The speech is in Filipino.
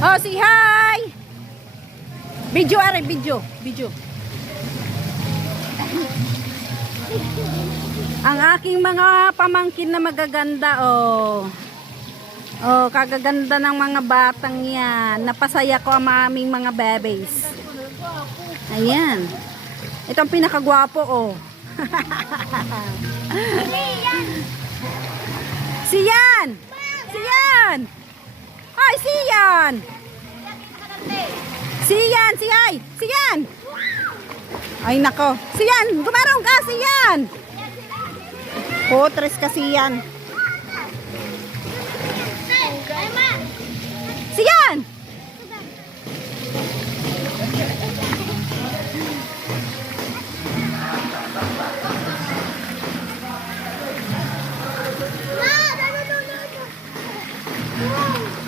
Oh, si hi! Video are, video. Ang aking mga pamangkin na magaganda, oh. Oh, kagaganda ng mga batang yan. Napasaya ko ang aming mga babies. Ayan. Ito ang pinakagwapo, oh. Siyan! Siyan! Ay, Siyan! Siyan, Siyay! Siyan! Ay, nako. Siyan! Gumarong ka, Siyan! Putres ka, Siyan.